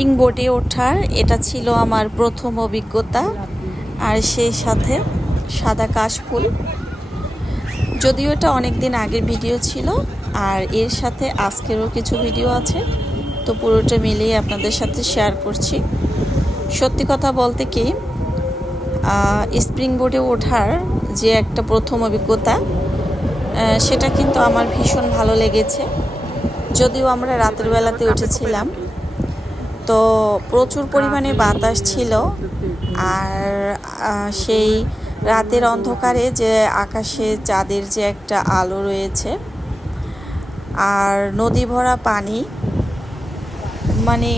Spring বোটে ওঠার, এটা ছিল আমার প্রথম অভিজ্ঞতা। আর সেই সাথে সাদা কাশফুল যদিও এটা অনেক দিন আগের ভিডিও ছিল, আর এর সাথে আজকেরও কিছু ভিডিও আছে। তো পুরোটা মিলিয়ে আপনাদের সাথে শেয়ার করছি। সত্যি কথা বলতে কি স্প্রিং বোর্ডে ওঠার যে একটা প্রথম অভিজ্ঞতা সেটা কিন্তু আমার ভীষণ ভালো লেগেছে। যদিও আমরা রাতের বেলাতে উঠেছিলাম তো প্রচুর পরিমাণে বাতাস ছিল আর সেই রাতের অন্ধকারে যে আকাশে চাঁদের যে একটা আলো রয়েছে আর নদী ভরা পানি মানে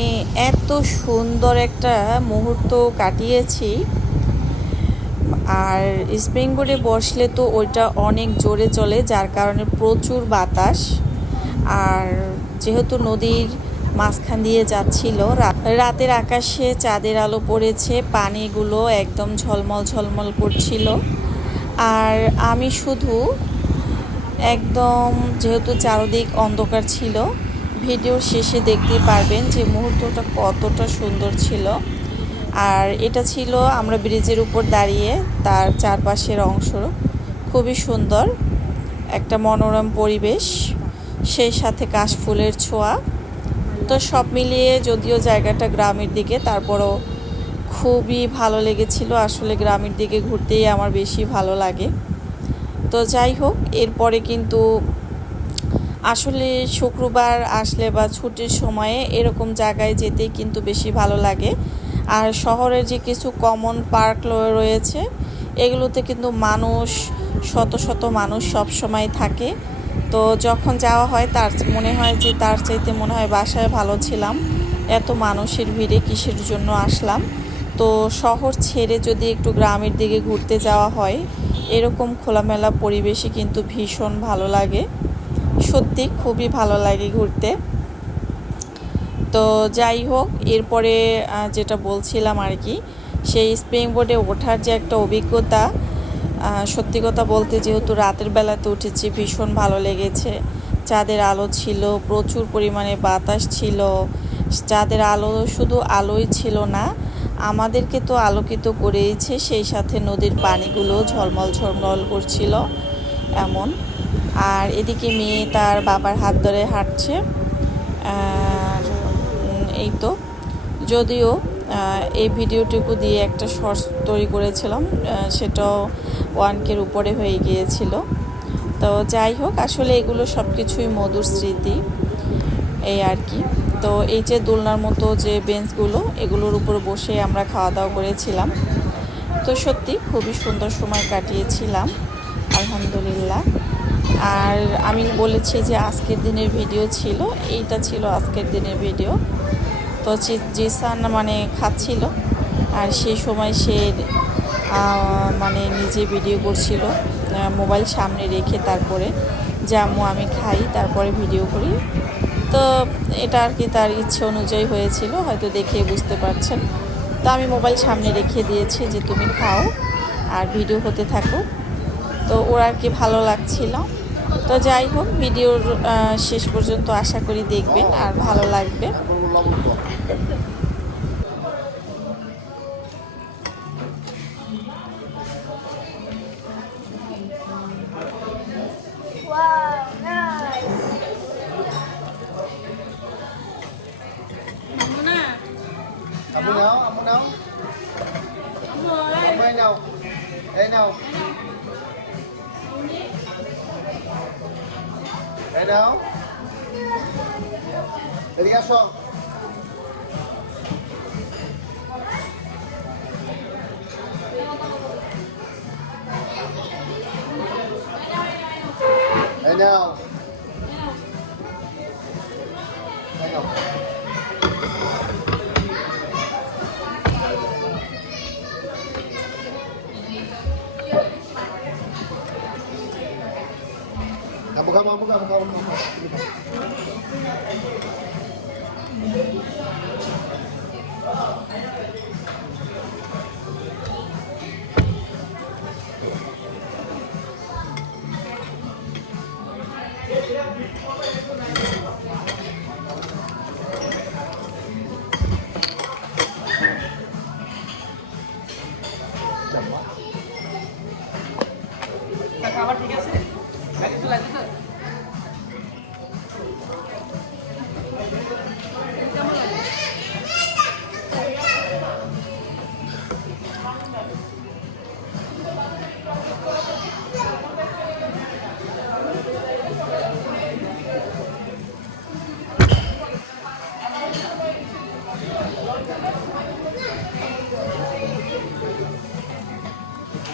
এত সুন্দর একটা মুহূর্ত কাটিয়েছি। আর স্প্রিং বোর্ডে বসলে তো ওইটা অনেক জোরে চলে, যার কারণে প্রচুর বাতাস। আর যেহেতু নদীর মাঝখান দিয়ে যাচ্ছিল। রাতের আকাশে চাঁদের আলো পড়েছে, পানিগুলো একদম ঝলমল ঝলমল করছিল। আর আমি শুধু একদম যেহেতু চারদিক অন্ধকার ছিল, ভিডিওর শেষে দেখতে পারবেন যে মুহূর্তটা কতটা সুন্দর ছিল। আর এটা ছিল আমরা ব্রিজের উপর দাঁড়িয়ে তার চারপাশের অংশ। খুবই সুন্দর একটা মনোরম পরিবেশ, সেই সাথে কাশফুলের ছোঁয়া। তো সব মিলিয়ে যদিও জায়গাটা গ্রামের দিকে, তারপরও খুবই ভালো লেগেছিল। আসলে গ্রামের দিকে ঘুরতেই আমার বেশি ভালো লাগে। তো যাই হোক, এরপরে কিন্তু আসলে শুক্রবার আসলে বা ছুটির সময়ে এরকম জায়গায় যেতেই কিন্তু বেশি ভালো লাগে। আর শহরের যে কিছু কমন পার্ক রয়েছে, এগুলোতে কিন্তু মানুষ, শত শত মানুষ সব সময় থাকে। তো যখন যাওয়া হয়, তার মনে হয় যে তার চাইতে মনে হয় বাসায় ভালো ছিলাম। এত মানুষের ভিড়ে কিসের জন্য আসলাম? তো শহর ছেড়ে যদি একটু গ্রামের দিকে ঘুরতে যাওয়া হয়, এরকম খোলামেলা পরিবেশে কিন্তু ভীষণ ভালো লাগে। সত্যি খুবই ভালো লাগে ঘুরতে। তো যাই হোক, এরপরে যেটা বলছিলাম আর কি, সেই স্প্রিং বোর্ডে ওঠার যে একটা অভিজ্ঞতা সত্যি কথা বলতে যেহেতু রাতের বেলাতে উঠেছি, ভীষণ ভালো লেগেছে। চাঁদের আলো ছিল, প্রচুর পরিমাণে বাতাস ছিল। চাঁদের আলো শুধু আলোই ছিল না, আমাদেরকে তো আলোকিত করেইছে, সেই সাথে নদীর পানিগুলো ঝলমল ঝলমল করছিল এমন। আর এদিকে মেয়ে তার বাবার হাত ধরে হাঁটছে। আর এই তো। যদিও এই ভিডিওটুকু দিয়ে একটা শর্টস তৈরি করেছিলাম সেটাও ওয়ানকের উপরে হয়ে গিয়েছিল। তো যাই হোক, আসলে এগুলো সব কিছুই মধুর স্মৃতি, এই আর কি। তো এই যে দোলনার মতো যে বেঞ্চগুলো, এগুলোর উপর বসে আমরা খাওয়া দাওয়া করেছিলাম। তো সত্যি খুবই সুন্দর সময় কাটিয়েছিলাম, আলহামদুলিল্লাহ। আর আমি বলেছি যে আজকের দিনের ভিডিও ছিল, এইটা ছিল আজকের দিনের ভিডিও। তো জিসান মানে খাচ্ছিল, আর সেই সময় সে মানে নিজে ভিডিও করছিল মোবাইল সামনে রেখে তারপরে আম্মু, আমি খাই। তারপরে ভিডিও করি। তো এটা আর কি তার ইচ্ছে অনুযায়ী হয়েছিল, হয়তো দেখে বুঝতে পারছেন। তো আমি মোবাইল সামনে রেখে দিয়েছি যে, তুমি খাও আর ভিডিও হতে থাকো। তো ওর আর কি ভালো লাগছিল। তো যাই হোক ভিডিওর শেষ পর্যন্ত আশা করি দেখবেন আর ভালো লাগবে। Đây nào. Đây đi aso. Đây nào. Đây calma, calma, calma.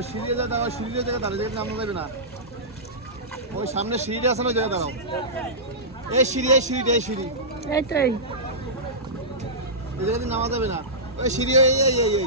ওই সিঁড়িতে যা দাঁড়াও সিঁড়িতে জায়গায় দাঁড়াও নামা যাবে না। ওই সামনে সিঁড়ি আছে না জায়গায় দাঁড়াও। এই সিঁড়ি এই সিঁড়িটা এই সিঁড়ি। এইটাই। এই জায়গাতে নামা যাবে না। ওই সিঁড়ি এই এই এই এই।